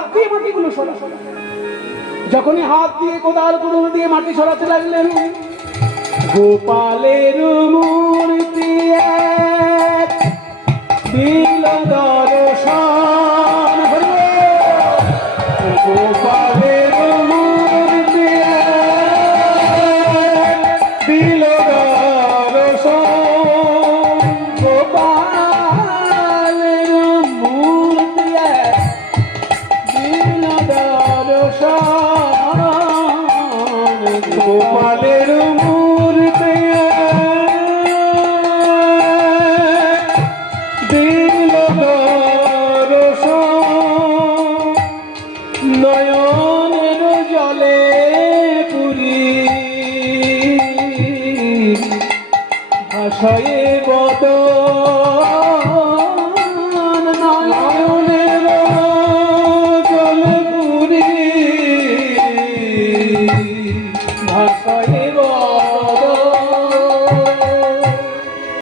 হাত দিয়ে মাটিগুলো সরাসরি, যখনই হাত দিয়ে কোদাল কুড়ুল দিয়ে মাটি সরাতে লাগলেন, গোপালের মূর্তি এক দিল দর্শন। গোপালের মূর্তি এক দিল দর্শন, গোপালের মূর্তি এক দিল দর্শন, গোপালের মূর্তি দিল দর্শন, নয়নের জলে পুরি ভাষায় বদন, নয়নের জলে পুরি ভাষায় বদন।